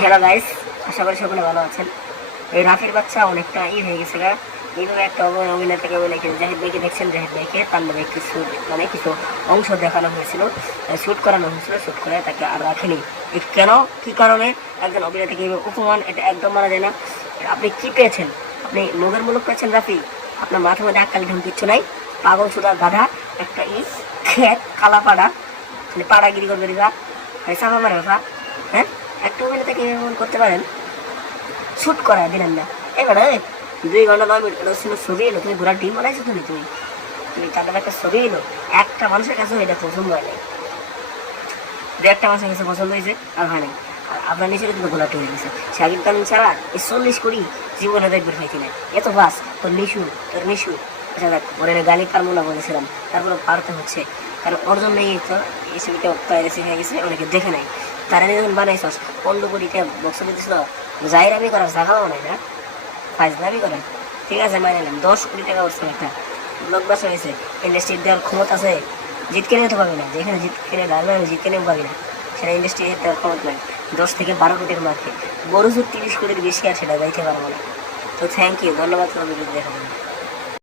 Hello guys, আশা করি সকলে ভালো আছেন। এই রাফির বাচ্চা অনেকটা ই হয়ে গেছে গা। এইভাবে একটা অভিনেতাকে অভিনয় করে জাহিদ ভাইকে দেখছেন, জাহিদ ভাইকে তার নামে একটি শ্যুট মানে কিছু অংশ দেখানো হয়েছিল শ্যুট করানো হয়েছিল শ্যুট করে তাকে আর রাখেনি। কেন? কী কারণে? একজন অভিনেতাকে উপমান এটা একদম মানা যায় না। আপনি কি পেয়েছেন? আপনি মুখের মূলক পেয়েছেন রাফি? আপনার মাথার মধ্যে আকাল ঢুম কিচ্ছু নাই। পাগল, সুদা, গাধা, একটা ই খেত কালা পাড়া মানে পাড়াগিরি করবে রিগা সাফা মারে হ্যাঁ? একটু অভিনেতাকে এমন করতে পারেন শ্যুট করা দিলেন না। এবারে দুই ঘণ্টা নয় মিনিট সিনেমা ছবি এলো, তুমি ঘোরার ডিম বানাইছো তুমি তুমি তুমি তাদের একটা ছবি এলো, একটা মানুষের কাছেও এটা পছন্দ হয় নাই। দু একটা মানুষের কাছে পছন্দ হয়েছে, আর হয় নাই। আর আপনার নিচে কিন্তু গোলাটি হয়ে গেছে শাকিব খান ছাড়া এই চল্লিশ কোটি জীবনে দেখবে পাইতি না এত বাস তোর নিশু তোর নিশু। আচ্ছা দেখ ওরে গালি পারব বলেছিলাম তারপরে পারতে হচ্ছে। কারণ ওর জন্যই তো এই ছবিটা পাইরেসি হয়ে গেছে, অনেকে দেখে নাই। তারা নিয়ে যখন বানাইছস। পনেরো কোটিটা বক্স দিতেছিল জাহির আমি করার জায়গাও নাই না ফাইজলামি করেন ঠিক আছে, মাইনে নিলাম দশ কোটি টাকা উঠছে একটা। ব্লকবাস হয়েছে ইন্ডাস্ট্রির দেওয়ার ক্ষমতা আছে, জিত কিনে তো পাবি না। যেখানে জিত কিনে লাগবে জিত কিনেও পাবি না। সেটা ইন্ডাস্ট্রি দেওয়ার ক্ষমতা নাই। দশ থেকে বারো কোটির মার্কেট বড় জোর তিরিশ কোটির বেশি আর সেটা যাইতে পারব না। তো থ্যাংক ইউ ধন্যবাদ দেখার জন্য।